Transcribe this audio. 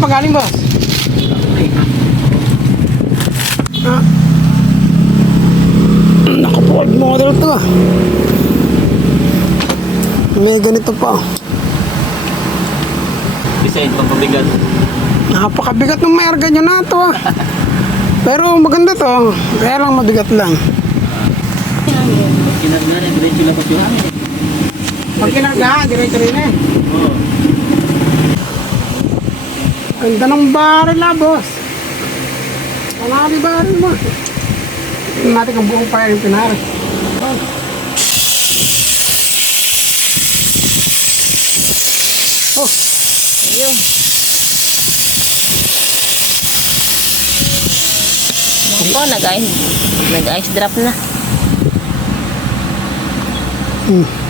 Saan pa galing, boss? Ah. Naku po, old model to ah. May ganito pa. Design, pampabigat. Napakabigat ng merga nyo na to ah. Pero maganda to. Kaya lang mabigat lang. Kinagana, diretso lang yung hangin eh. Pag kinarga, diretso rin eh. Oo. Ganda ng baril ah, boss. Panali baril mo. Tingnan natin kung buong pa yung pinari. Oh. Ayun. Ako, nag-ice drop na. Hmm.